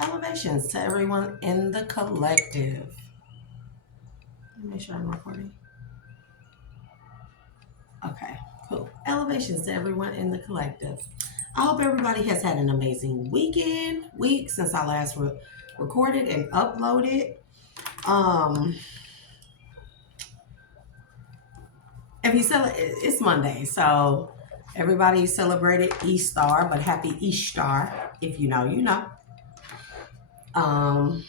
Elevations to everyone in the collective. Let me make sure I'm recording. Okay, cool. Elevations to everyone in the collective. I hope everybody has had an amazing week since I last recorded and uploaded. If you it's Monday, so everybody celebrated Easter, but happy Easter. If you know, you know. Um,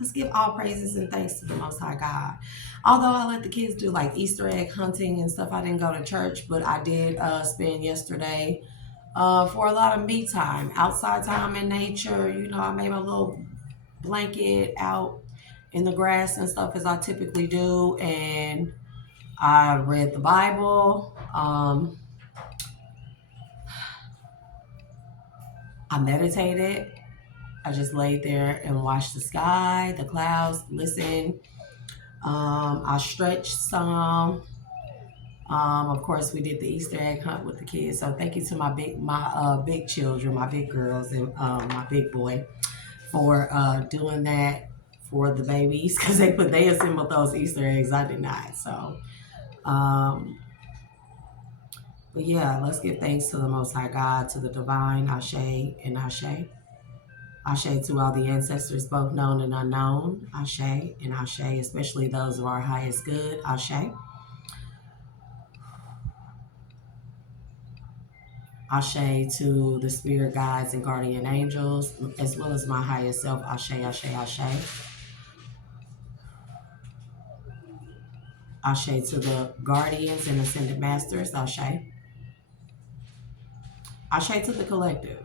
let's give all praises and thanks to the Most High God. Although I let the kids do like Easter egg hunting and stuff, I didn't go to church, but I did spend yesterday for a lot of me time, outside time in nature. You know, I made my little blanket out in the grass and stuff as I typically do, and I read the Bible. I meditated. I just laid there and watched the sky, the clouds, listen. I stretched some. Of course, we did the Easter egg hunt with the kids. So thank you to my big children, my big girls, and my big boy for doing that for the babies because they assembled those Easter eggs. I did not. So, but yeah, let's give thanks to the Most High God, to the divine Ashe and Ashe. Ashe to all the ancestors, both known and unknown. Ashe and Ashe, especially those of our highest good. Ashe. Ashe to the spirit guides and guardian angels, as well as my highest self. Ashe, Ashe, Ashe. Ashe to the guardians and ascended masters. Ashe. Ashe to the collective.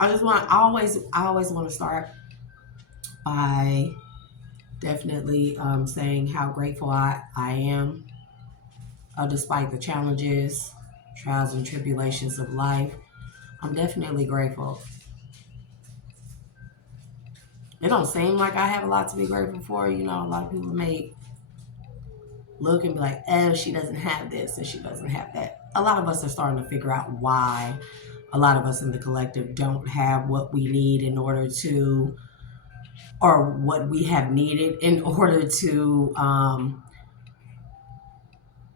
I always want to start by definitely saying how grateful I am, despite the challenges, trials, and tribulations of life. I'm definitely grateful. It don't seem like I have a lot to be grateful for. You know, a lot of people may look and be like, oh, she doesn't have this and she doesn't have that. A lot of us are starting to figure out why a lot of us in the collective don't have what we need in order to, or what we have needed in order to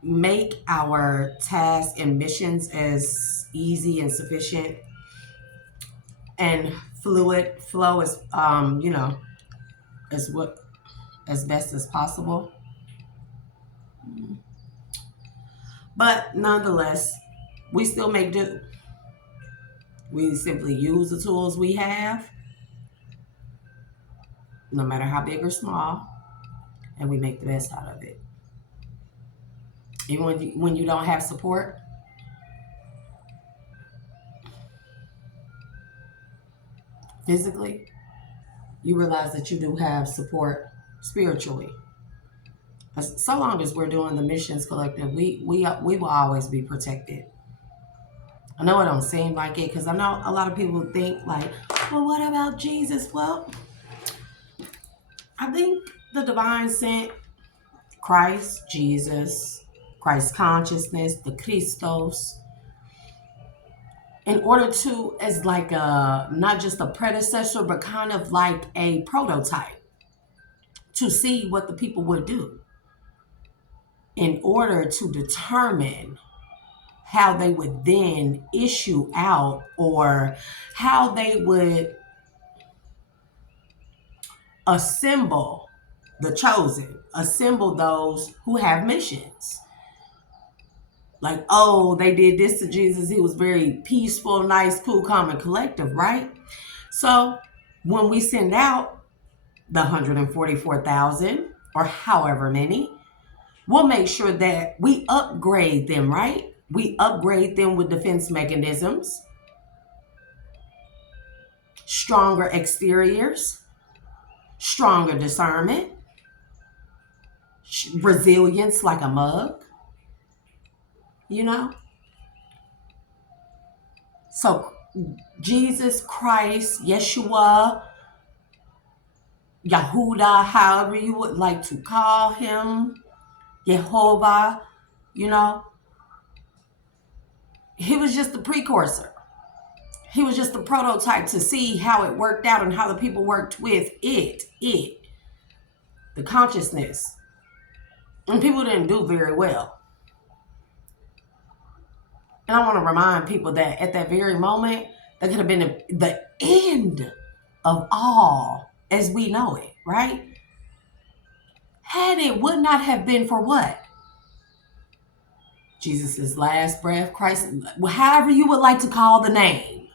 make our tasks and missions as easy and sufficient and fluid flow as as best as possible. But nonetheless, we still make do. We simply use the tools we have, no matter how big or small, and we make the best out of it. Even when you don't have support, physically, you realize that you do have support spiritually. So long as we're doing the missions collective, we will always be protected. I know it don't seem like it because I know a lot of people think like, well, what about Jesus? Well, I think the divine sent Christ, Jesus, Christ consciousness, the Christos, in order to, as like a, not just a predecessor, but kind of like a prototype to see what the people would do in order to determine how they would then issue out, or how they would assemble the chosen, assemble those who have missions. Like, oh, they did this to Jesus. He was very peaceful, nice, cool, calm, and collective, right? So when we send out the 144,000 or however many, we'll make sure that we upgrade them, right? We upgrade them with defense mechanisms, stronger exteriors, stronger discernment, resilience like a mug, you know? So Jesus Christ, Yeshua, Yahuda, however you would like to call him, Jehovah, You know, he was just the precursor. He was just the prototype to see how it worked out and how the people worked with the consciousness. And people didn't do very well. And I want to remind people that at that very moment, that could have been the end of all as we know it, right? Had it would not have been for what? Jesus' last breath, Christ, however you would like to call the name.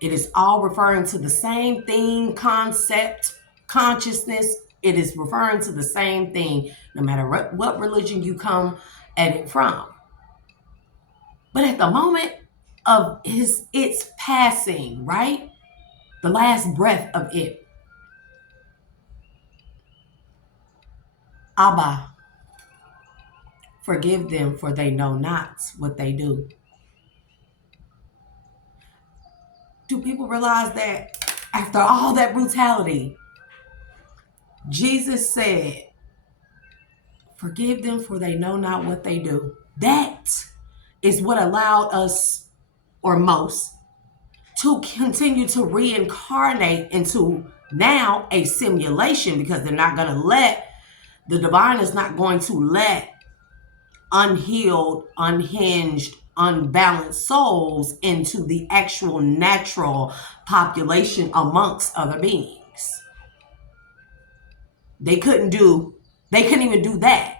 It is all referring to the same thing, concept, consciousness. It is referring to the same thing, no matter what religion you come at it from. But at the moment of its passing, right? The last breath of it. Abba, forgive them, for they know not what they do. Do people realize that after all that brutality, Jesus said, forgive them, for they know not what they do. That is what allowed us, or most, to continue to reincarnate into now a simulation, because they're not going to let, the divine is not going to let unhealed, unhinged, unbalanced souls into the actual natural population amongst other beings. They couldn't even do that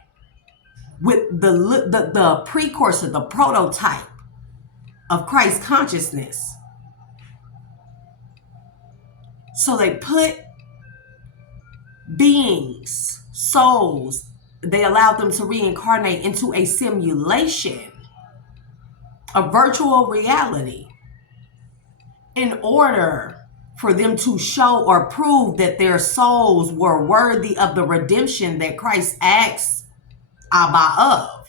with the precursor, the prototype of Christ consciousness. So they put beings, souls, they allowed them to reincarnate into a simulation, a virtual reality, in order for them to show or prove that their souls were worthy of the redemption that Christ asks Abba of.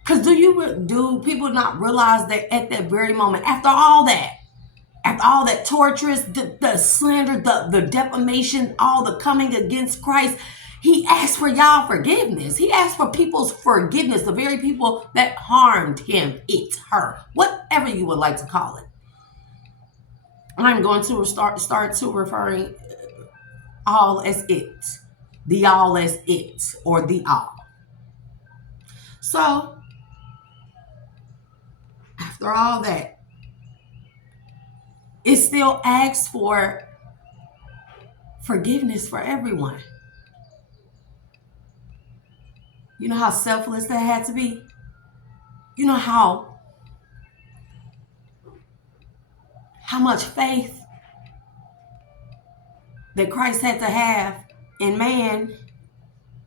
Because do people not realize that at that very moment, after all that torturous, the slander, the defamation, all the coming against Christ, he asked for y'all forgiveness. He asked for people's forgiveness, the very people that harmed him, it, her, whatever you would like to call it. I'm going to start to referring all as it, the all as it, or the all. So, after all that, it still asks for forgiveness for everyone. You know how selfless that had to be? You know how much faith that Christ had to have in man,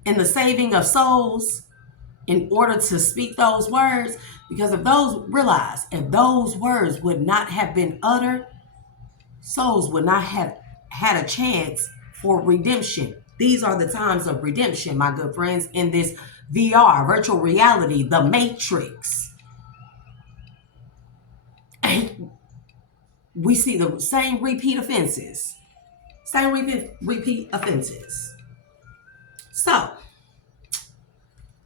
in the saving of souls, in order to speak those words? Because if those words would not have been uttered, souls would not have had a chance for redemption. These are the times of redemption, my good friends, in this VR, virtual reality, the Matrix. And we see the same repeat offenses. So,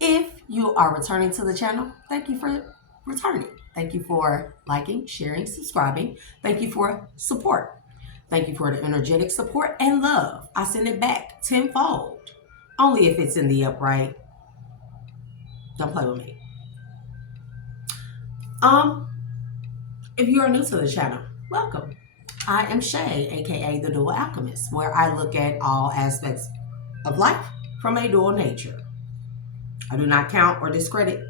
if you are returning to the channel, thank you for returning. Thank you for liking, sharing, subscribing. Thank you for support. Thank you for the energetic support and love. I send it back tenfold. Only if it's in the upright. Don't play with me. If you are new to the channel, welcome. I am Shay, aka the Dual Alchemist, where I look at all aspects of life from a dual nature. I do not count or discredit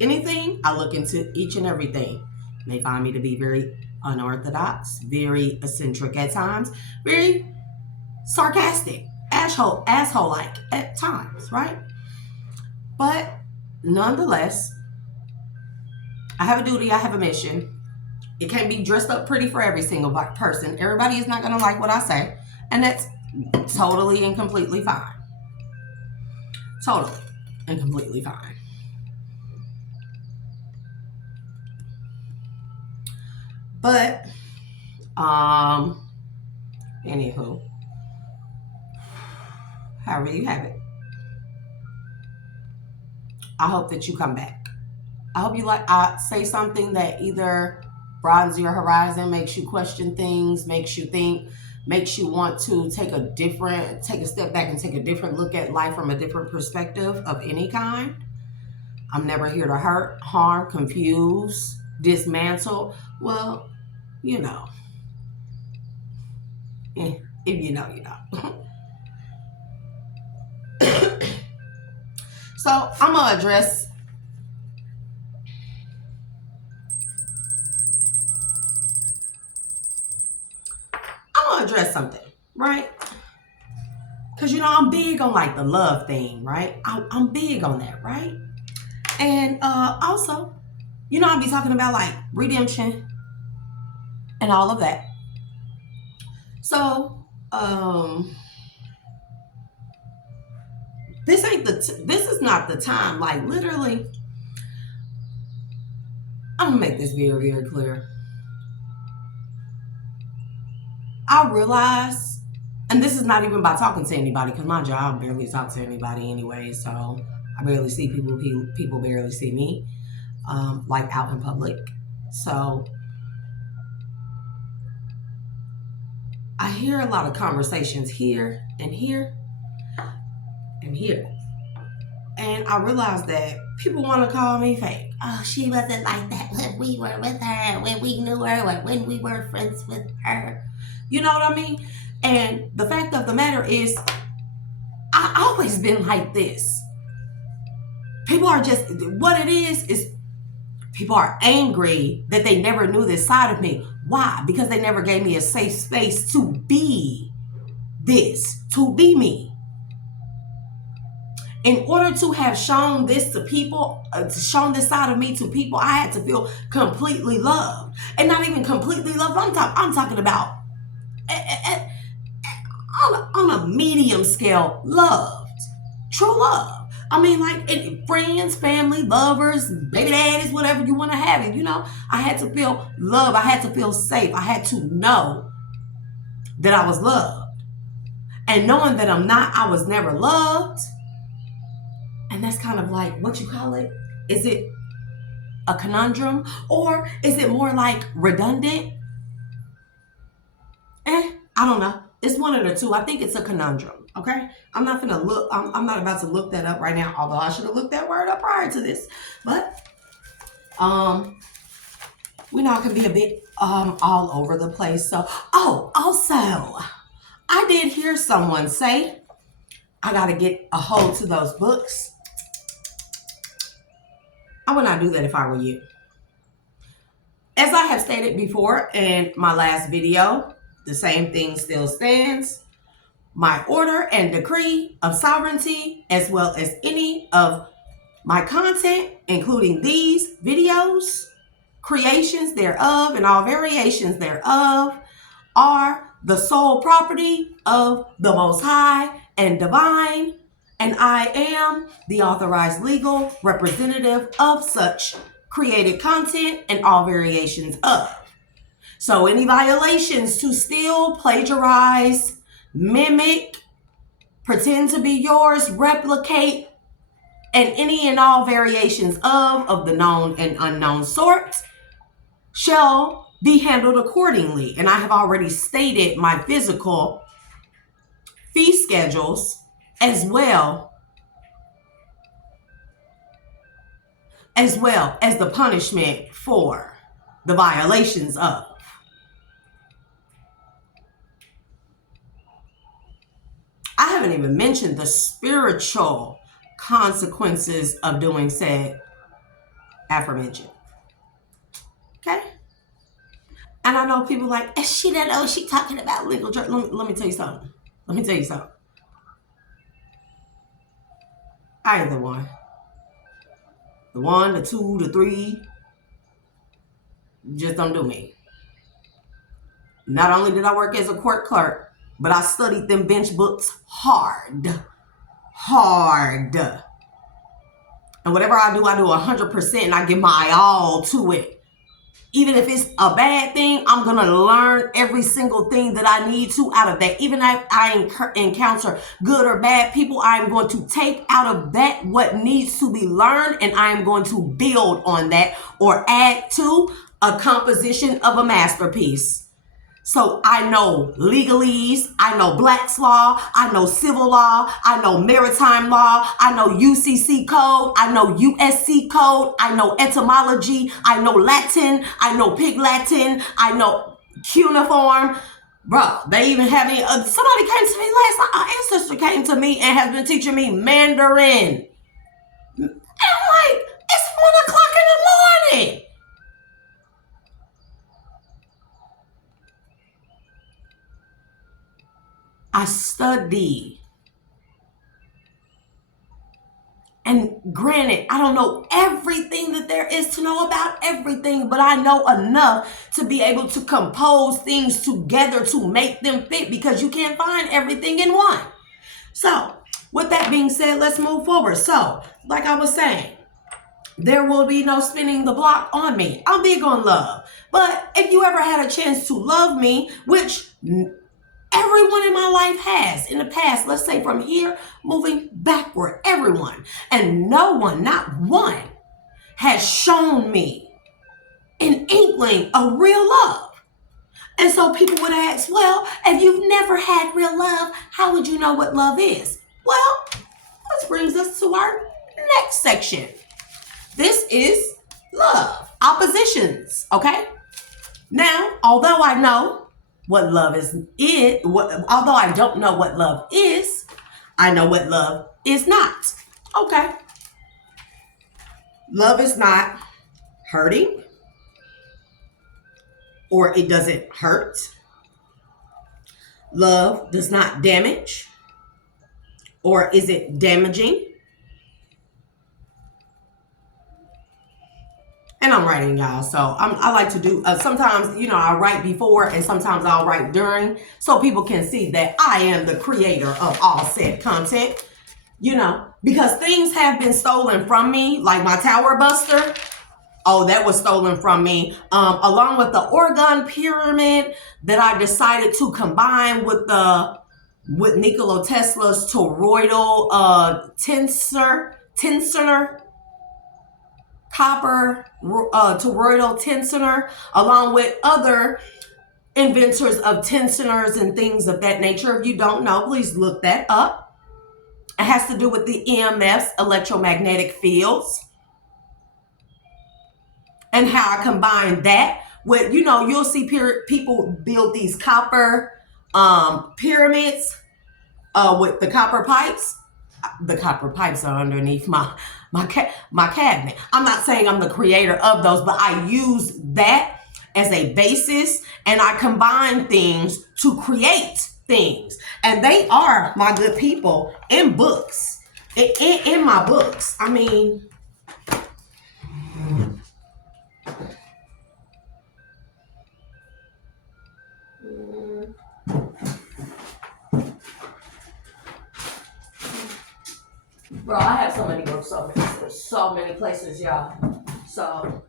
anything. I look into each and everything. You may find me to be very unorthodox, very eccentric at times, very sarcastic, asshole-like at times, right? But nonetheless, I have a duty, I have a mission. It can't be dressed up pretty for every single person. Everybody is not going to like what I say, and that's totally and completely fine. Totally and completely fine. But, anywho, however you have it. I hope that you come back. I hope you I say something that either broadens your horizon, makes you question things, makes you think, makes you want to take a step back and take a different look at life from a different perspective of any kind. I'm never here to hurt, harm, confuse, dismantle. Well, you know, if you know, you know. So I'm gonna address something, right? Because, you know, I'm big on like the love thing, right? I'm big on that, right? And also, you know, I'll be talking about like redemption and all of that. So, this is not the time. Like, literally, I'm gonna make this very, very clear. I realize, and this is not even by talking to anybody, because my job barely talks to anybody anyway, so I barely see people. People barely see me, like out in public. So I hear a lot of conversations here and here and here. And I realized that people want to call me fake. Oh, she wasn't like that when we were with her, when we knew her, or when we were friends with her. You know what I mean? And the fact of the matter is, I've always been like this. People are just, what it is people are angry that they never knew this side of me. Why? Because they never gave me a safe space to be this, to be me. In order to have shown this to people, shown this side of me to people, I had to feel completely loved. And not even completely loved. I'm talking about on a medium scale, loved. True love. I mean, like friends, family, lovers, baby daddies, whatever you want to have it. You know, I had to feel love. I had to feel safe. I had to know that I was loved. And knowing that I was never loved. And that's kind of like, what you call it? Is it a conundrum? Or is it more like redundant? I don't know. It's one of the two. I think it's a conundrum. Okay? I'm not about to look that up right now, although I should have looked that word up prior to this. But we know it can be a bit all over the place. So, also, I did hear someone say, I gotta get a hold to those books. I would not do that if I were you. As I have stated before in my last video, the same thing still stands. My order and decree of sovereignty, as well as any of my content, including these videos, creations thereof, and all variations thereof, are the sole property of the Most High and Divine, and I am the authorized legal representative of such created content and all variations of. So any violations to steal, plagiarize, mimic, pretend to be yours, replicate, and any and all variations of the known and unknown sort shall be handled accordingly. And I have already stated my physical fee schedules as well as the punishment for the violations of. I haven't even mentioned the spiritual consequences of doing said aforementioned. Okay? And I know people like, she doesn't know she talking about legal drugs. Let me tell you something. I ain't the one. The 1, the 2, the 3 just don't do me. Not only did I work as a court clerk, but I studied them bench books hard. And whatever I do 100%, and I give my all to it. Even if it's a bad thing, I'm going to learn every single thing that I need to out of that. Even if I encounter good or bad people, I'm going to take out of that what needs to be learned, and I am going to build on that or add to a composition of a masterpiece. So I know legalese, I know Black's law, I know civil law, I know maritime law, I know UCC code, I know USC code, I know etymology, I know Latin, I know Pig Latin, I know cuneiform. Bro, they even have me, somebody came to me last night, our ancestor came to me and has been teaching me Mandarin. And I'm like, it's 1 o'clock in the morning. I study. And granted, I don't know everything that there is to know about everything, but I know enough to be able to compose things together to make them fit, because you can't find everything in one. So with that being said, let's move forward. So like I was saying, there will be no spinning the block on me. I'm big on love. But if you ever had a chance to love me, which everyone in my life has in the past, let's say from here moving backward, everyone, and no one, not one, has shown me an inkling of real love. And so people would ask, well, if you've never had real love, how would you know what love is? Well, this brings us to our next section. This is love, oppositions, okay? Now, although I know what love is, although I don't know what love is, I know what love is not. Okay. Love is not hurting, or it doesn't hurt. Love does not damage, or is it damaging? And I'm writing, y'all. So I like to do, sometimes, I write before and sometimes I'll write during, so people can see that I am the creator of all said content, because things have been stolen from me, like my Tower Buster. Oh, that was stolen from me, along with the Orgone Pyramid that I decided to combine with Nikola Tesla's toroidal tensioner, copper toroidal tensioner, along with other inventors of tensioners and things of that nature. If you don't know, please look that up. It has to do with the EMFs, electromagnetic fields, and how I combine that with, you'll see people build these copper pyramids with the copper pipes. The copper pipes are underneath my cabinet. I'm not saying I'm the creator of those, but I use that as a basis, and I combine things to create things. And they are, my good people, in books, in my books. I mean, bro, I have so many books, so many places, y'all. So,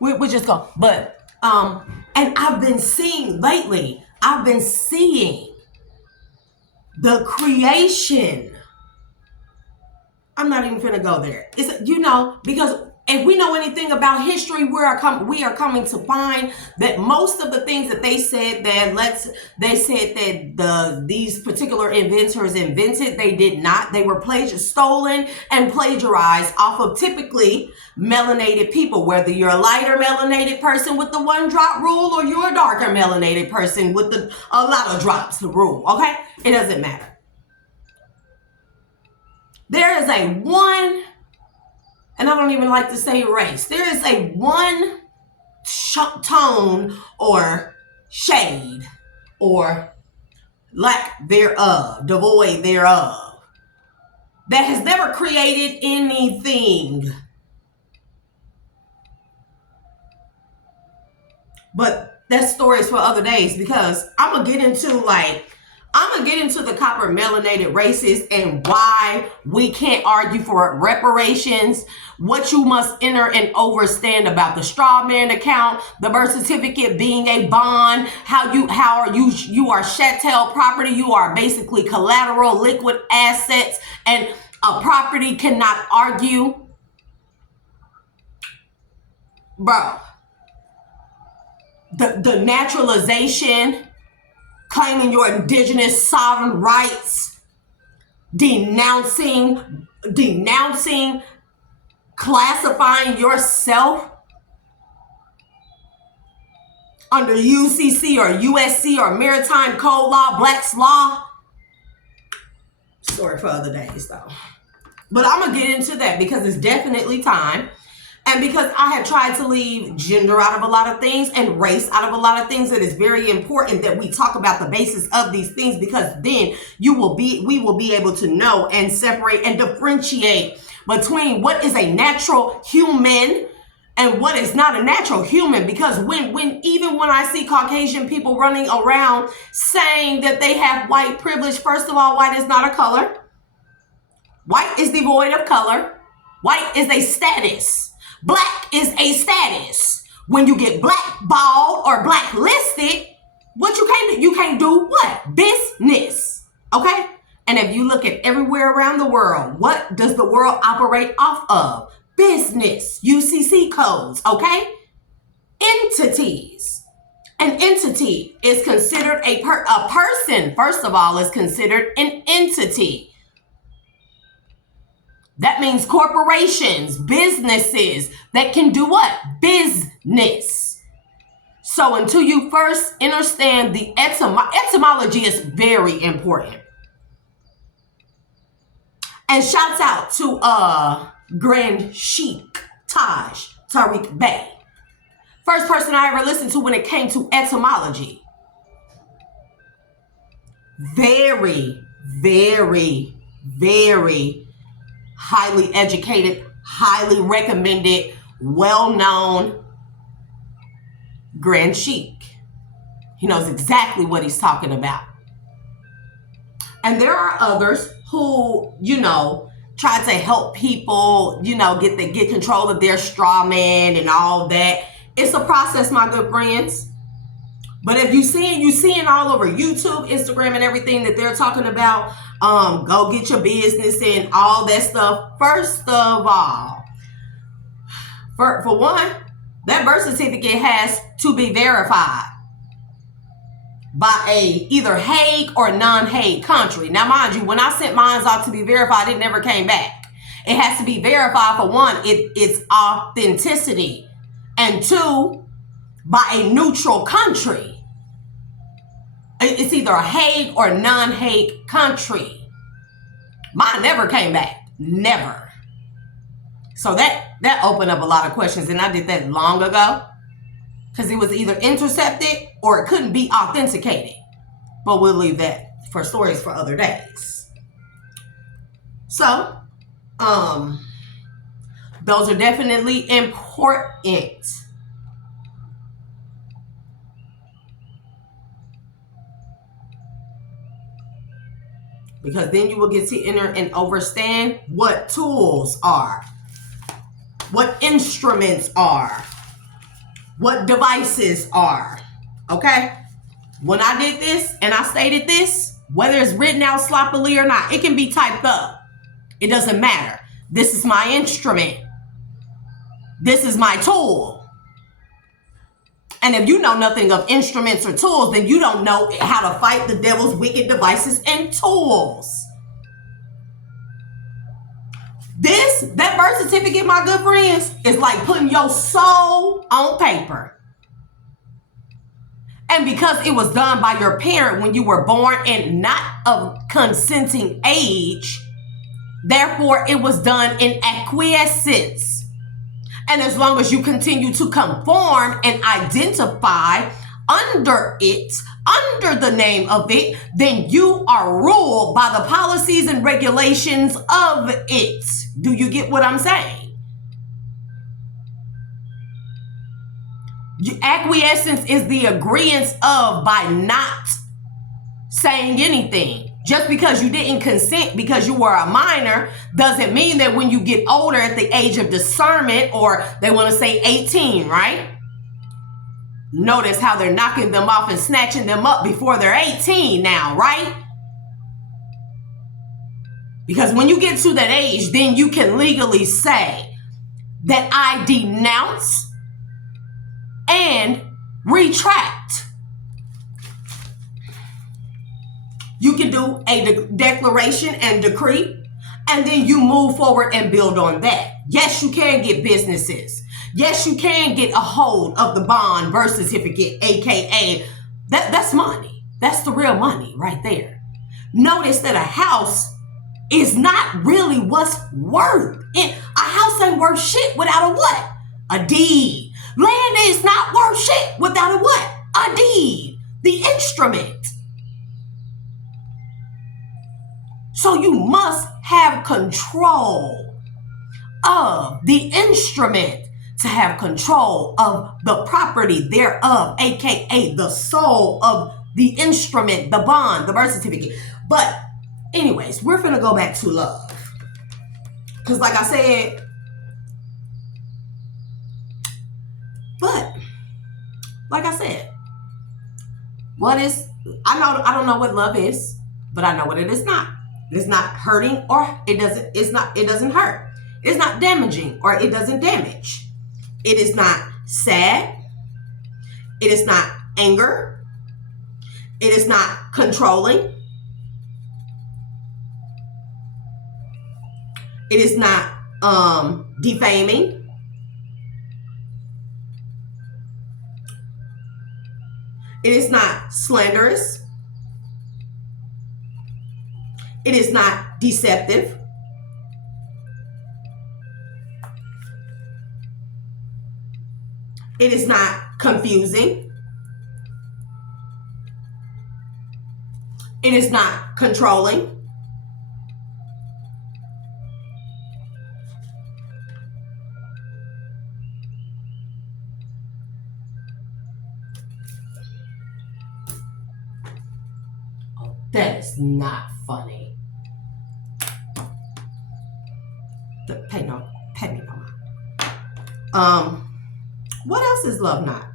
we're just going. But, and I've been seeing lately, the creation. I'm not even finna go there. It's, because if we know anything about history, we are coming to find that most of the things that they said that these particular inventors invented, they did not. They were stolen and plagiarized off of typically melanated people, whether you're a lighter melanated person with the 1-drop rule or you're a darker melanated person with a lot of drops rule. Okay, it doesn't matter. There is a one, and I don't even like to say race. There is a one tone or shade or lack thereof, devoid thereof, that has never created anything. But that story is for other days, because I'm going to get into I'm going to get into the copper melanated races and why we can't argue for reparations, what you must enter and understand about the straw man account, the birth certificate being a bond, you are chattel property, you are basically collateral liquid assets, and a property cannot argue. Bro, the naturalization, claiming your indigenous sovereign rights, denouncing, classifying yourself under UCC or USC or Maritime Code Law, Black's Law. Story for other days, though. But I'm going to get into that because it's definitely time. And because I have tried to leave gender out of a lot of things and race out of a lot of things, it is very important that we talk about the basis of these things, because then we will be able to know and separate and differentiate between what is a natural human and what is not a natural human. Because even when I see Caucasian people running around saying that they have white privilege, first of all, white is not a color. White is devoid of color. White is a status. Black is a status. When you get blackballed or blacklisted, what you can't do? You can't do what? Business. Okay? And if you look at everywhere around the world, what does the world operate off of? Business. UCC codes. Okay? Entities. An entity is considered a person, first of all, is considered an entity. That means corporations, businesses that can do what? Business. So until you first understand the etymology is very important. And shouts out to Grand Sheikh Tariq Bey. First person I ever listened to when it came to etymology. Very, very, very highly educated, highly recommended, well-known Grand Sheikh. He knows exactly what he's talking about. And there are others who, try to help people, get control of their straw man and all that. It's a process, my good friends. But if you seeing all over YouTube, Instagram, and everything that they're talking about, go get your business and all that stuff. First of all, for one, that birth certificate has to be verified by a either Hague or non-Hague country. Now, mind you, when I sent mine off to be verified, it never came back. It has to be verified for one, its authenticity, and two, by a neutral country. It's either a Hague or non-Hague country. Mine never came back. Never. So that opened up a lot of questions, and I did that long ago because it was either intercepted or it couldn't be authenticated. But we'll leave that for stories for other days. So, those are definitely important. Because then you will get to enter and understand what tools are, what instruments are, what devices are. Okay? When I did this and I stated this, whether it's written out sloppily or not, it can be typed up. It doesn't matter. This is my instrument. This is my tool. And if you know nothing of instruments or tools, then you don't know how to fight the devil's wicked devices and tools. That birth certificate, my good friends, is like putting your soul on paper. And because it was done by your parent when you were born and not of consenting age, therefore it was done in acquiescence. And as long as you continue to conform and identify under the name of it, then you are ruled by the policies and regulations of it. Do you get what I'm saying? Acquiescence is the agreeance of by not saying anything. Just because you didn't consent because you were a minor doesn't mean that when you get older at the age of discernment, or they want to say 18, right? Notice how they're knocking them off and snatching them up before they're 18 now, right? Because when you get to that age, then you can legally say that I denounce and retract. You can do a declaration and decree, and then you move forward and build on that. Yes, you can get businesses. Yes, you can get a hold of the bond birth certificate, aka that's money. That's the real money right there. Notice that a house is not really what's worth. A house ain't worth shit without a what? A deed. Land is not worth shit without a what? A deed. The instrument. So you must have control of the instrument to have control of the property thereof, aka the soul of the instrument, the bond, the birth certificate. But anyways, we're gonna go back to love. Because like I said, I don't know what love is, but I know what it is not. It is not hurting, or it doesn't hurt. It's not damaging, or it doesn't damage. It is not sad. It is not anger. It is not controlling. It is not defaming. It is not slanderous. It is not deceptive. It is not confusing. It is not controlling. Oh, that is not funny. Pay me no mind. What else is love not?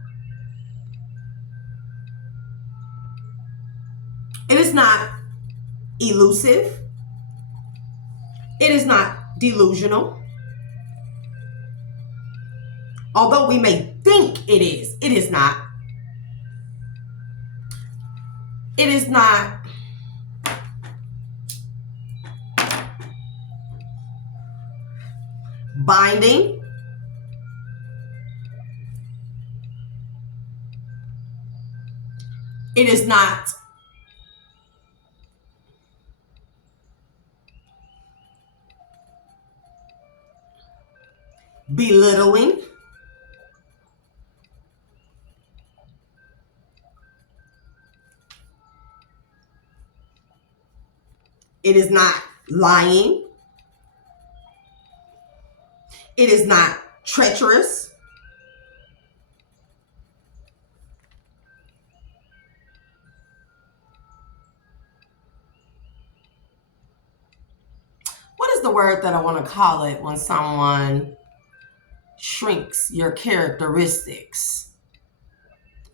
It is not elusive. It is not delusional. Although we may think it is not. It is not binding. It is not belittling. It is not lying. It is not treacherous. What is the word that I want to call it when someone shrinks your characteristics?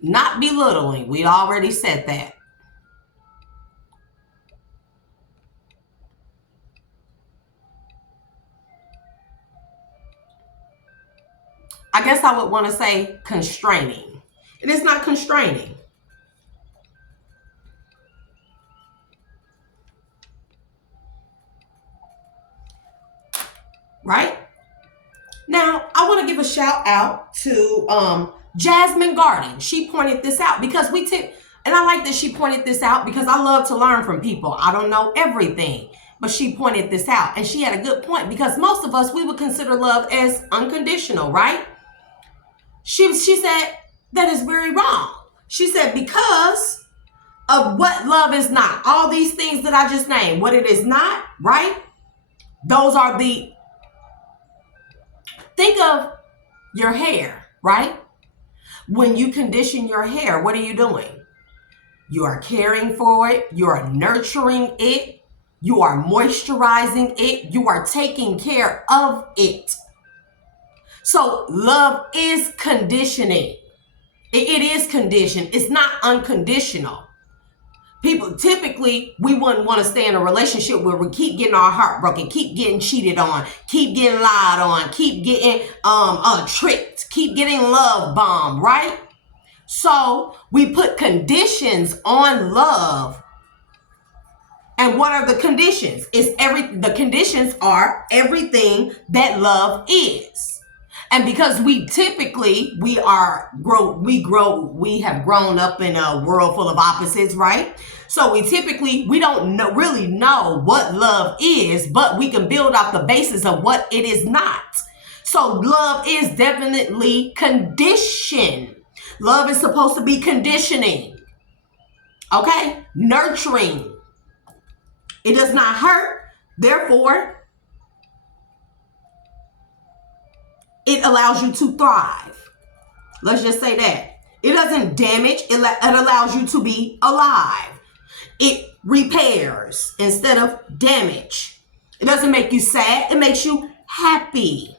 Not belittling. We already said that. I guess I would want to say constraining. It is not constraining. Right? Now, I want to give a shout out to Jasmine Garden. She pointed this out because and I like that she pointed this out because I love to learn from people. I don't know everything, but she pointed this out, and she had a good point because most of us, we would consider love as unconditional, right? She said that is very wrong. She said because of what love is not, all these things that I just named, what it is not, right? Those are think of your hair, right? When you condition your hair, what are you doing? You are caring for it. You are nurturing it. You are moisturizing it. You are taking care of it. So love is conditioning. It is conditioned. It's not unconditional. People, typically, we wouldn't want to stay in a relationship where we keep getting our heart broken, keep getting cheated on, keep getting lied on, keep getting tricked, keep getting love bombed, right? So we put conditions on love. And what are the conditions? The conditions are everything that love is. And because we have grown up in a world full of opposites, right? So we don't really know what love is, but we can build off the basis of what it is not. So love is definitely conditioned. Love is supposed to be conditioning. Okay? Nurturing. It does not hurt. Therefore, it allows you to thrive. Let's just say that. It doesn't damage. It allows you to be alive. It repairs instead of damage. It doesn't make you sad. It makes you happy.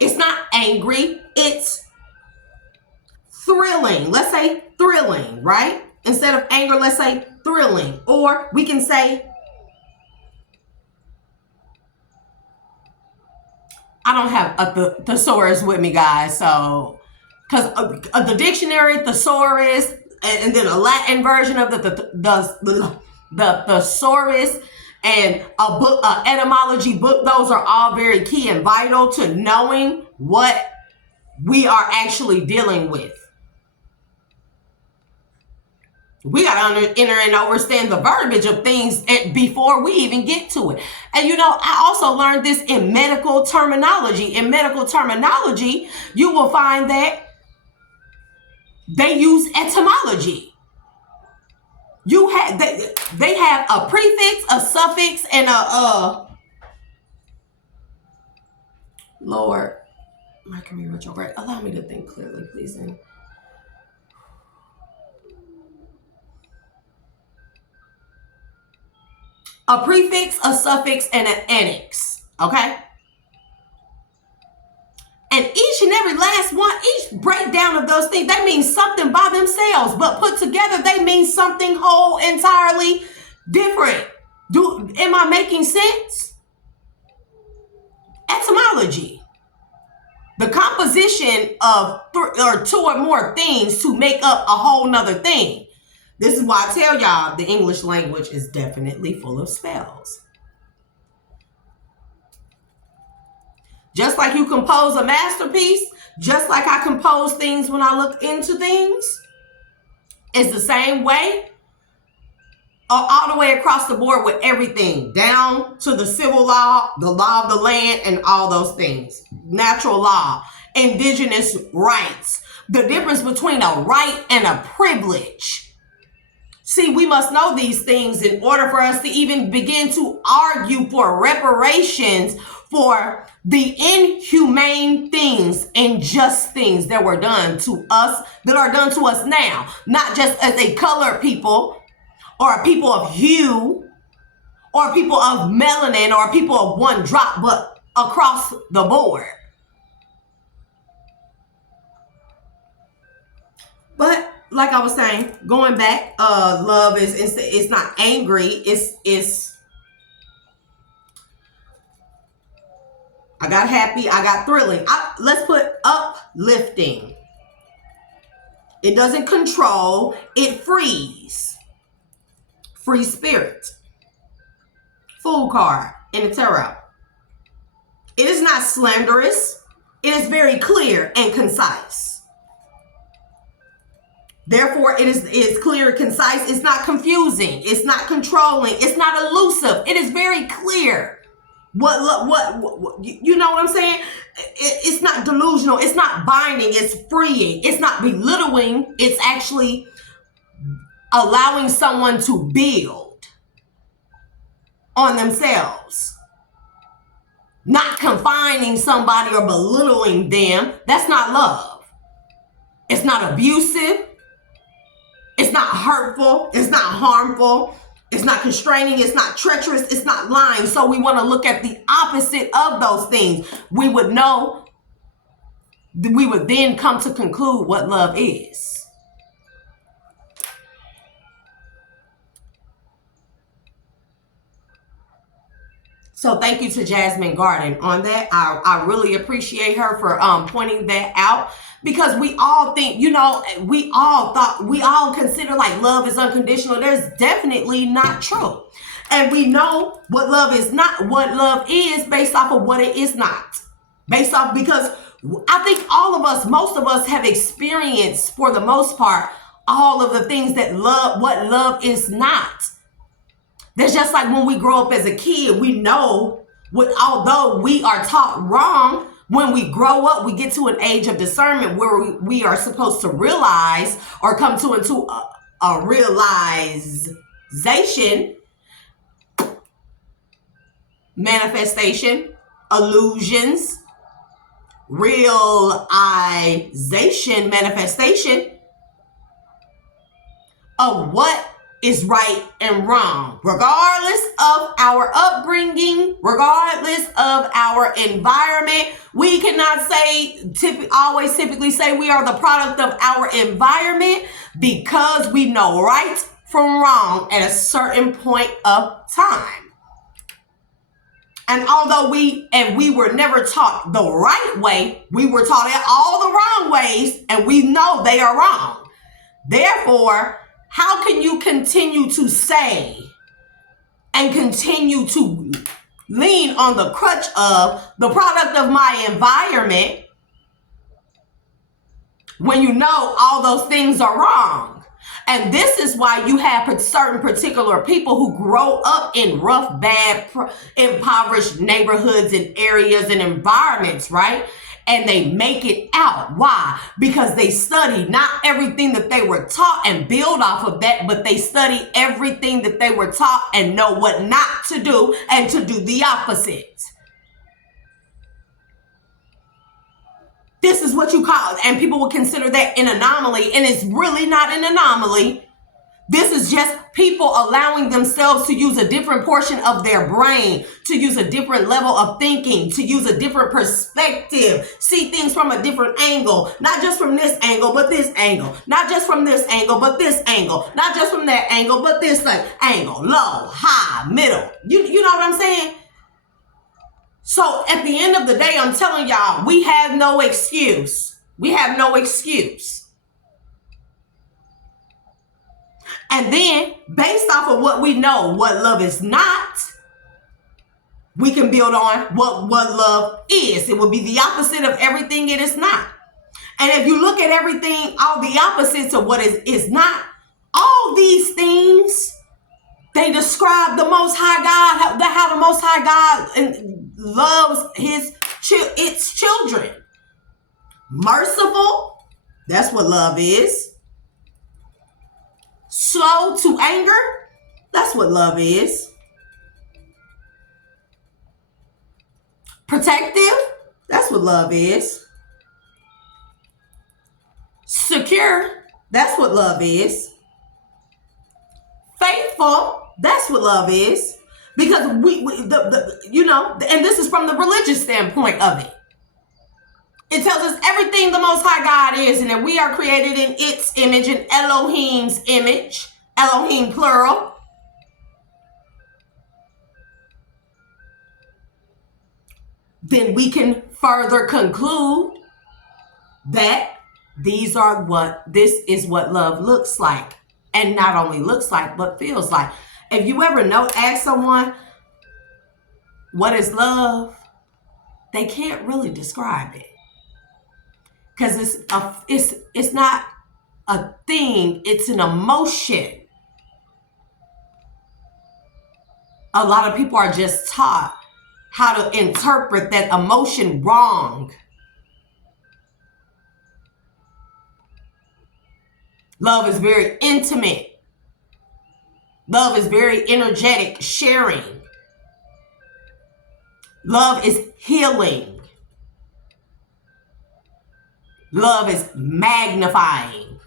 It's not angry. It's thrilling. Let's say thrilling, right? Instead of anger, let's say thrilling. Or we can say, I don't have a thesaurus with me, guys. So, because the dictionary, thesaurus, and then a Latin version of the thesaurus, and a book, an etymology book, those are all very key and vital to knowing what we are actually dealing with. We got to enter and understand the verbiage of things before we even get to it. And I also learned this in medical terminology. In medical terminology, you will find that they use etymology. They have a prefix, a suffix, and Lord, Mercury retrograde. Allow me to think clearly, please. A prefix, a suffix, and an annex. Okay? And each and every last one, each breakdown of those things, they mean something by themselves, but put together, they mean something whole, entirely different. Am I making sense? Etymology. The composition of two or more things to make up a whole nother thing. This is why I tell y'all the English language is definitely full of spells. Just like you compose a masterpiece, just like I compose things when I look into things, it's the same way, all the way across the board with everything, down to the civil law, the law of the land, and all those things. Natural law, indigenous rights, the difference between a right and a privilege. See, we must know these things in order for us to even begin to argue for reparations for the inhumane things and just things that were done to us, that are done to us now, not just as a colored people or a people of hue or people of melanin or people of one drop, but across the board. But like I was saying, going back, love it's not angry. It's I got happy. I got thrilling. Let's put uplifting. It doesn't control. It frees. Free spirit. Fool card in the tarot. It is not slanderous. It is very clear and concise. Therefore, it is clear and concise. It's not confusing. It's not controlling. It's not elusive. It is very clear. What you know what I'm saying? It's not delusional. It's not binding. It's freeing. It's not belittling. It's actually allowing someone to build on themselves. Not confining somebody or belittling them. That's not love. It's not abusive. It's not hurtful. It's not harmful. It's not constraining. It's not treacherous. It's not lying. So we want to look at the opposite of those things. We would know. We would then come to conclude what love is. So thank you to Jasmine Garden on that. I really appreciate her for pointing that out, because we all think, we all consider like love is unconditional. There's definitely not true. And we know what love is not, what love is based off of what it is not. Based off, because I think most of us have experienced, for the most part, all of the things that what love is not. That's just like when we grow up as a kid, we know, although we are taught wrong, when we grow up, we get to an age of discernment where we are supposed to realize or come into a realization, manifestation, illusions, realization, manifestation of what is right and wrong, regardless of our upbringing, regardless of our environment. We cannot typically say we are the product of our environment, because we know right from wrong at a certain point of time. And although we were never taught the right way, we were taught it all the wrong ways, and we know they are wrong. Therefore, how can you continue to say and continue to lean on the crutch of the product of my environment when you know all those things are wrong? And this is why you have certain particular people who grow up in rough, bad, impoverished neighborhoods and areas and environments, right? And they make it out. Why? Because they study not everything that they were taught and build off of that, but they study everything that they were taught and know what not to do and to do the opposite. This is what you call it. And people will consider that an anomaly, and it's really not an anomaly. This is just people allowing themselves to use a different portion of their brain, to use a different level of thinking, to use a different perspective, see things from a different angle, not just from this angle, but this angle, not just from this angle, but this angle, not just from that angle, but this angle, low, high, middle. You know what I'm saying? So at the end of the day, I'm telling y'all, we have no excuse. We have no excuse. And then, based off of what we know, what love is not, we can build on what love is. It will be the opposite of everything it is not. And if you look at everything, all the opposites of what is not, all these things, they describe the Most High God, how the Most High God loves its children. Merciful, that's what love is. Slow to anger, that's what love is. Protective, that's what love is. Secure, that's what love is. Faithful, that's what love is. Because and this is from the religious standpoint of it. It tells us everything the Most High God is, and that we are created in its image, in Elohim's image, Elohim plural. Then we can further conclude that this is what love looks like. And not only looks like, but feels like. If you ever ask someone, what is love? They can't really describe it. Because it's not a thing, it's an emotion. A lot of people are just taught how to interpret that emotion wrong. Love is very intimate. Love is very energetic, sharing. Love is healing. Love is magnifying.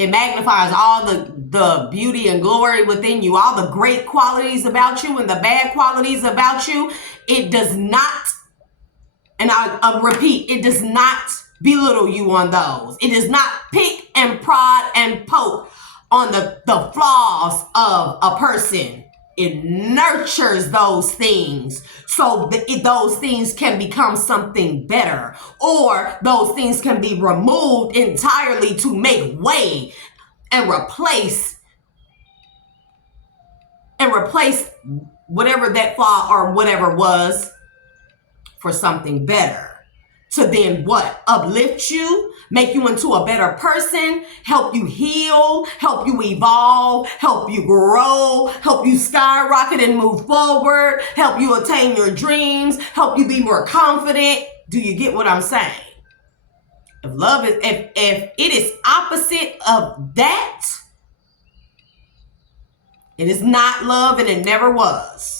It magnifies all the beauty and glory within you, all the great qualities about you and the bad qualities about you. It does not, and I'll repeat, it does not belittle you on those. It does not pick and prod and poke on the flaws of a person. It nurtures those things so that those things can become something better, or those things can be removed entirely to make way and replace whatever that flaw or whatever was for something better. To then what? Uplift you, make you into a better person, help you heal, help you evolve, help you grow, help you skyrocket and move forward, help you attain your dreams, help you be more confident. Do you get what I'm saying? If love is, if it is opposite of that, it is not love and it never was.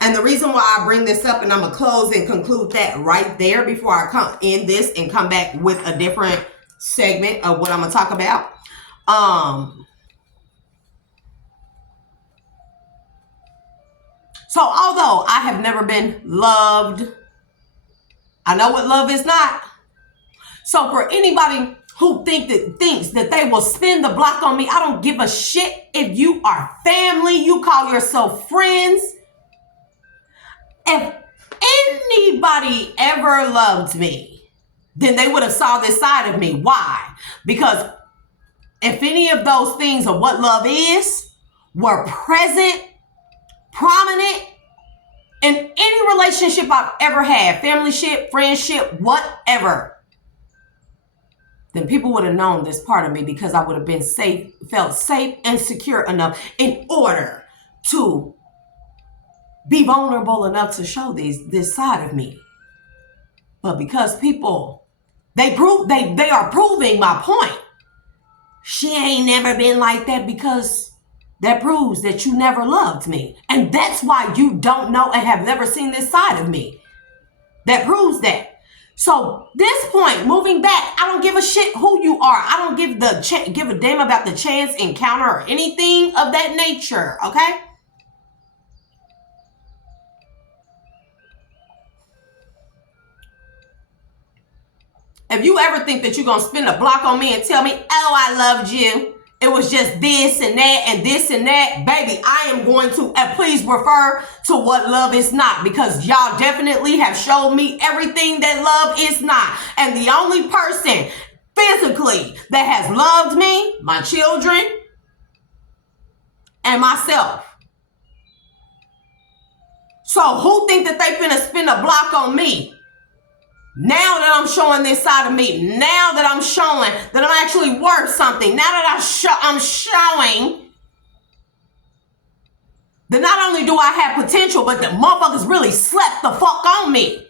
And the reason why I bring this up, and I'm going to close and conclude that right there before I come in this and come back with a different segment of what I'm going to talk about. So although I have never been loved, I know what love is not. So for anybody who thinks that they will spin the block on me, I don't give a shit if you are family, you call yourself friends. If anybody ever loved me, then they would have saw this side of me. Why? Because if any of those things of what love is were present, prominent in any relationship I've ever had, familyship, friendship, whatever, then people would have known this part of me, because I would have been safe, felt safe and secure enough in order to be vulnerable enough to show this side of me. But because people, they are proving my point. She ain't never been like that, because that proves that you never loved me. And that's why you don't know and have never seen this side of me. That proves that. So this point, moving back, I don't give a shit who you are. I don't give a damn about the chance encounter or anything of that nature, okay? If you ever think that you're going to spin a block on me and tell me, oh, I loved you, it was just this and that and this and that, baby, I am going to, and please refer to what love is not, because y'all definitely have shown me everything that love is not. And the only person physically that has loved me, my children, and myself. So who think that they finna spin a block on me? Now that I'm showing this side of me, now that I'm showing that I'm actually worth something, now that I'm showing that not only do I have potential, but the motherfuckers really slept the fuck on me.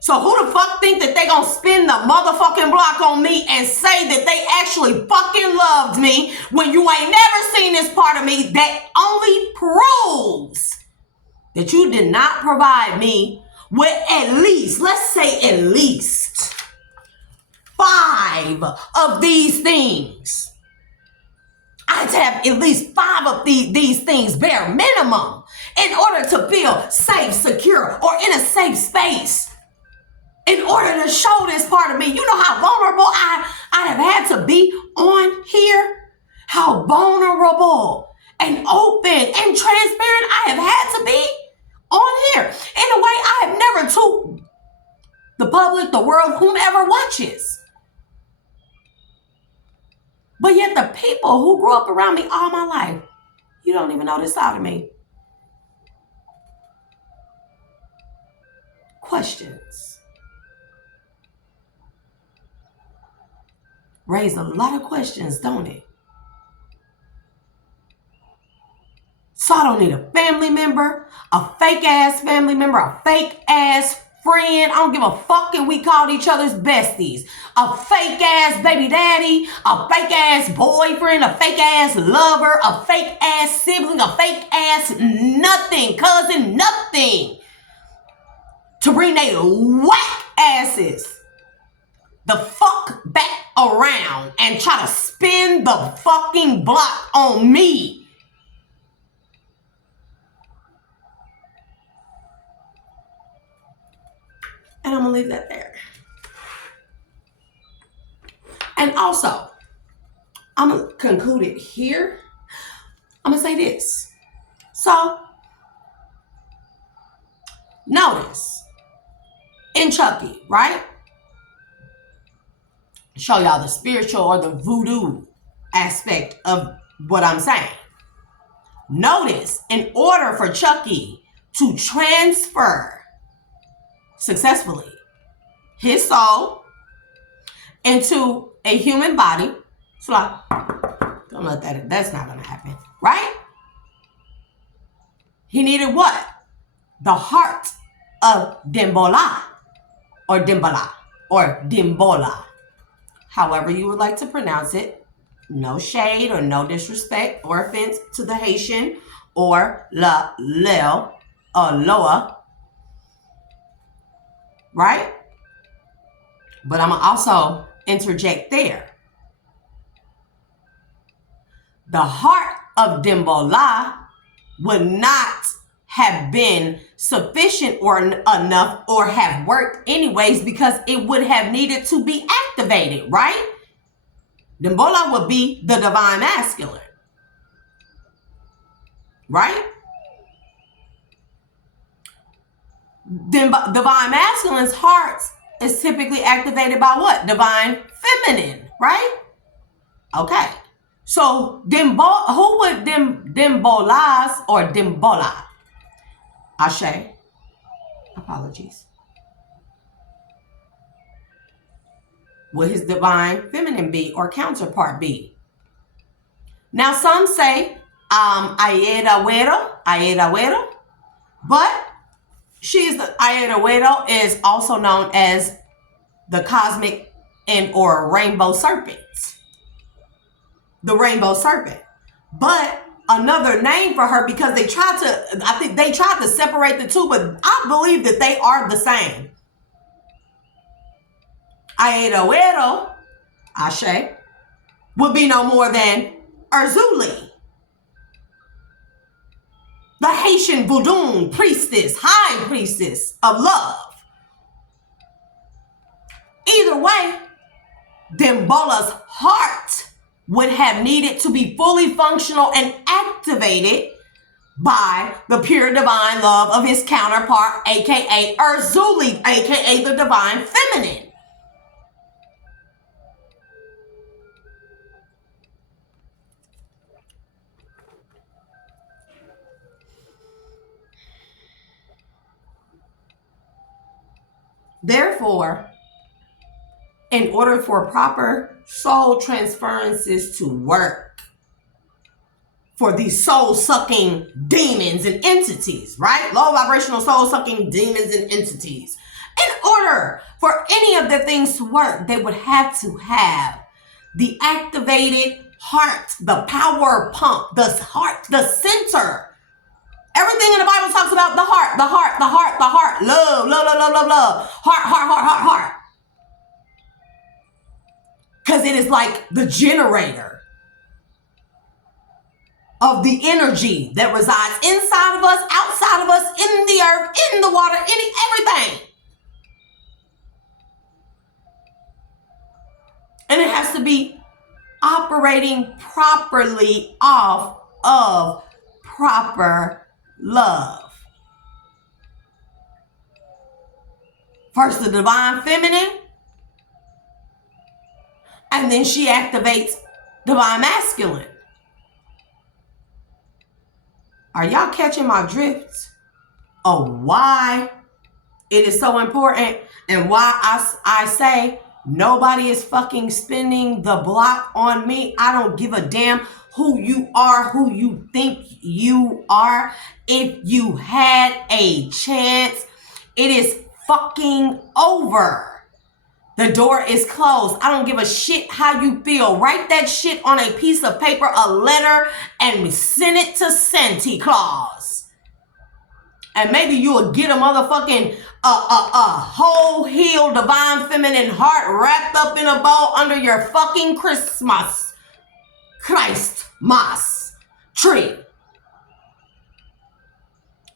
So who the fuck think that they gonna spin the motherfucking block on me and say that they actually fucking loved me when you ain't never seen this part of me? That only proves that you did not provide me with at least, let's say at least 5 of these things. I had to have at least 5 of these things, bare minimum, in order to feel safe, secure, or in a safe space. In order to show this part of me. You know how vulnerable I have had to be on here? How vulnerable and open and transparent I have had to be on here in a way I have never told the public, the world, whomever watches. But yet the people who grew up around me all my life, you don't even know this side of me. Questions. Raise a lot of questions, don't it? So I don't need a family member, a fake ass family member, a fake ass friend. I don't give a fuck if we called each other's besties. A fake ass baby daddy, a fake ass boyfriend, a fake ass lover, a fake ass sibling, a fake ass nothing, cousin, nothing. To bring they whack asses the fuck back around and try to spin the fucking block on me. And I'm going to leave that there. And also, I'm going to conclude it here. I'm going to say this. So, notice, in Chucky, right? Show y'all the spiritual or the voodoo aspect of what I'm saying. Notice, in order for Chucky to transfer successfully his soul into a human body, so like, don't let that's not going to happen, right? He needed what? The heart of Dimbola or Dimbola or Dimbola. However you would like to pronounce it. No shade or no disrespect or offense to the Haitian or La Leo or Loa. Right? But I'm going to also interject there. The heart of Dimbola would not have been sufficient or enough or have worked anyways because it would have needed to be activated, right? Dimbola would be the divine masculine, right? Divine masculine's heart is typically activated by what? Divine feminine, right? Okay. So who would Dimbola's or Dimbola? Ashe. Apologies. Would his divine feminine be or counterpart be? Now some say Ayeda, but Ayeda is also known as the cosmic and or rainbow serpent. The rainbow serpent. But another name for her because they tried to separate the two, but I believe that they are the same. Ayeda, Ashe, would be no more than Erzuli, the Haitian voodoo priestess, high priestess of love. Either way, Dimbola's heart would have needed to be fully functional and activated by the pure divine love of his counterpart, aka Erzuli, aka the divine feminine. Therefore, in order for proper soul transferences to work, for these soul-sucking demons and entities, right? Low vibrational soul-sucking demons and entities. In order for any of the things to work, they would have to have the activated heart, the power pump, the heart, the center. Everything in the Bible talks about the heart, the heart, the heart, the heart. Love, love, love, love, love, love. Heart, heart, heart, heart, heart. Because it is like the generator of the energy that resides inside of us, outside of us, in the earth, in the water, in everything. And it has to be operating properly off of proper love. First the divine feminine, and then she activates divine masculine. Are y'all catching my drift of why it is so important and why I say nobody is fucking spinning the block on me? I don't give a damn who you are, who you think you are. If you had a chance, it is fucking over. The door is closed. I don't give a shit how you feel. Write that shit on a piece of paper, a letter, and send it to Santa Claus. And maybe you will get a motherfucking whole healed divine feminine heart wrapped up in a bow under your fucking Christmas tree.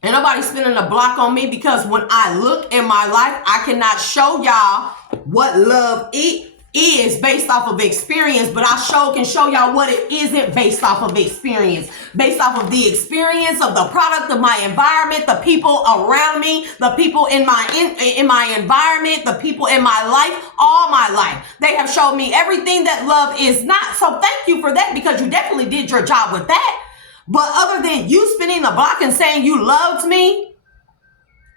And nobody spinning a block on me, because when I look in my life, I cannot show y'all what love is based off of experience, but I can show y'all what it isn't based off of experience. Based off of the experience of the product of my environment, the people around me, the people in my environment, the people in my life, all my life. They have showed me everything that love is not. So thank you for that, because you definitely did your job with that. But other than you spinning the block and saying you loved me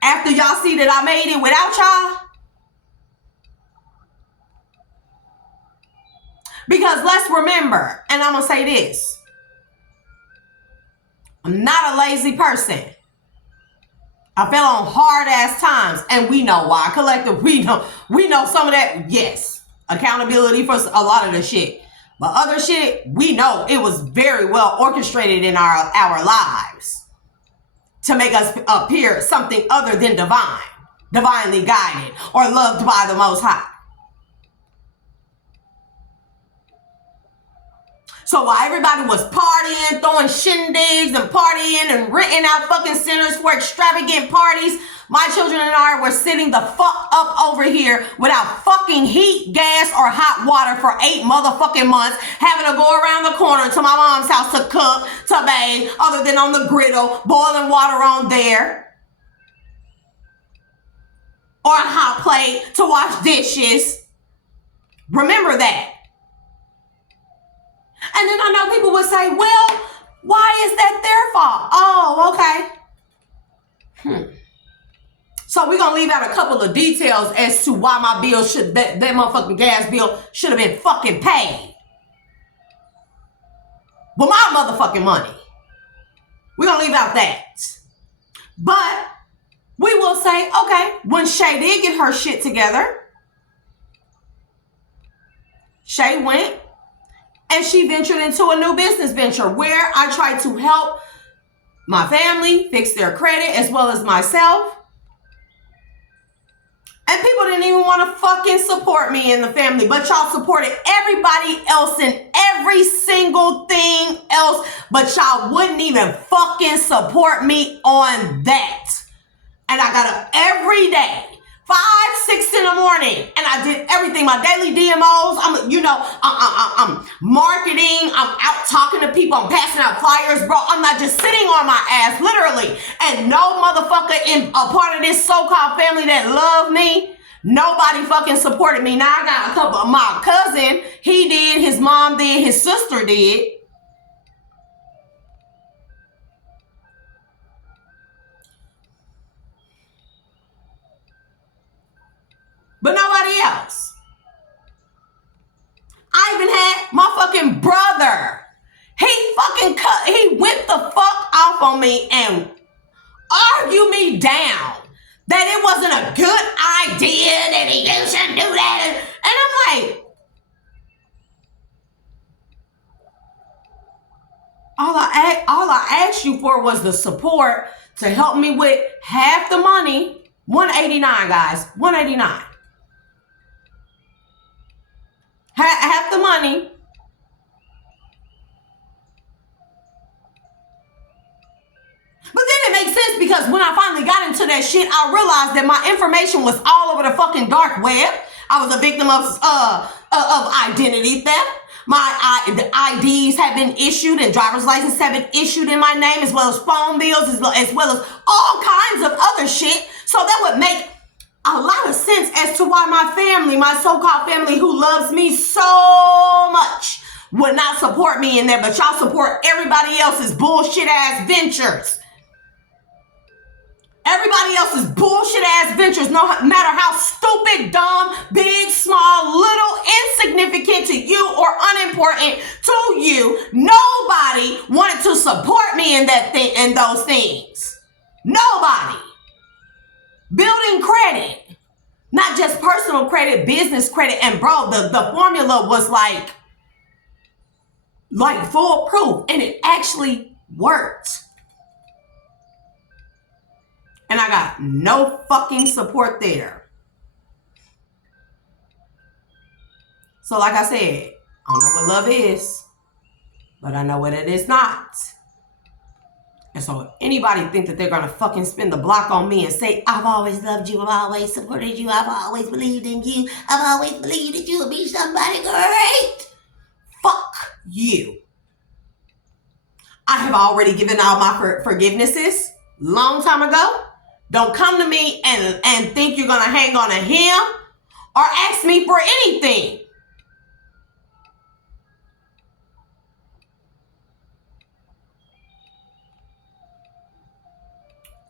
after y'all see that I made it without y'all. Because let's remember, and I'm going to say this, I'm not a lazy person. I fell on hard ass times, and we know why. Collective, we know some of that. Yes, accountability for a lot of the shit. But other shit, we know it was very well orchestrated in our lives to make us appear something other than divine, divinely guided, or loved by the Most High. So while everybody was partying, throwing shindigs and partying and renting out fucking centers for extravagant parties, my children and I were sitting the fuck up over here without fucking heat, gas, or hot water for 8 motherfucking months, having to go around the corner to my mom's house to cook, to bathe, other than on the griddle, boiling water on there, or a hot plate to wash dishes. Remember that. And then I know people would say, well, why is that their fault? Oh, okay. So we're going to leave out a couple of details as to why my bill that motherfucking gas bill should have been fucking paid. But my motherfucking money. We're going to leave out that. But we will say, okay, when Shay did get her shit together, Shay went and she ventured into a new business venture where I tried to help my family fix their credit as well as myself. And people didn't even want to fucking support me in the family, but y'all supported everybody else in every single thing else, but y'all wouldn't even fucking support me on that. And I got up every day, 5, 6 in the morning, and I did everything. My daily DMOs, I'm marketing, I'm out talking to people, I'm passing out flyers, bro. I'm not just sitting on my ass, literally. And no motherfucker in a part of this so-called family that loved me, nobody fucking supported me. Now I got a couple of my cousin, he did, his mom did, his sister did. But nobody else. I even had my fucking brother. He whipped the fuck off on me and argued me down that it wasn't a good idea, that you shouldn't do that. And I'm like, all I asked you for was the support to help me with half the money. $189, guys, $189. Half the money. But then it makes sense, because when I finally got into that shit, I realized that my information was all over the fucking dark web. I was a victim of identity theft. The IDs have been issued and driver's license have been issued in my name, as well as phone bills, as well as all kinds of other shit. So that would make a lot of sense as to why my family, my so-called family who loves me so much, would not support me in there, but y'all support everybody else's bullshit ass ventures. Everybody else's bullshit ass ventures, no matter how stupid, dumb, big, small, little, insignificant to you or unimportant to you, nobody wanted to support me in that thing, in those things. Nobody. Building credit, not just personal credit, business credit. And bro, the formula was like foolproof, and it actually worked. And I got no fucking support there. So like I said, I don't know what love is, but I know what it is not. And so if anybody think that they're going to fucking spin the block on me and say, I've always loved you, I've always supported you, I've always believed in you, I've always believed that you'll be somebody great. Fuck you. I have already given all my forgivenesses long time ago. Don't come to me and think you're going to hang on to him or ask me for anything.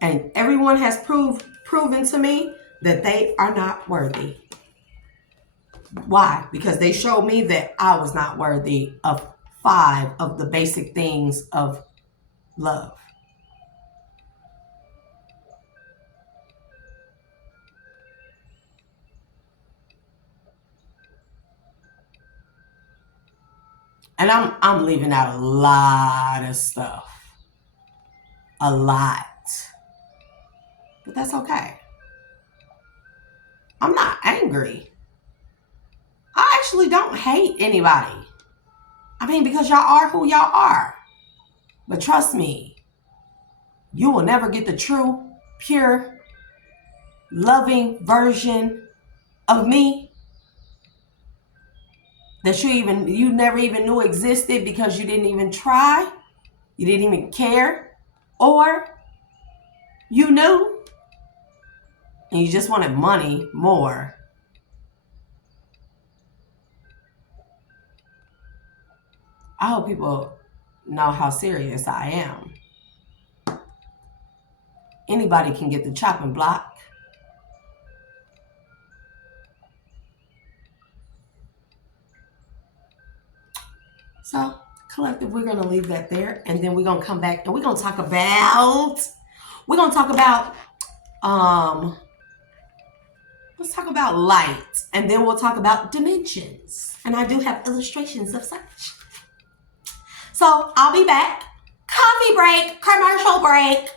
And everyone has proven to me that they are not worthy. Why? Because they showed me that I was not worthy of 5 of the basic things of love. And I'm leaving out a lot of stuff. A lot. But that's okay. I'm not angry. I actually don't hate anybody. I mean, because y'all are who y'all are. But trust me, you will never get the true, pure, loving version of me that you never even knew existed because you didn't even try. You didn't even care. Or you knew and you just wanted money more. I hope people know how serious I am. Anybody can get the chopping block. So, collective, we're going to leave that there. And then we're going to come back and we're going to talk about, let's talk about light. And then we'll talk about dimensions. And I do have illustrations of such. So, I'll be back. Coffee break, commercial break.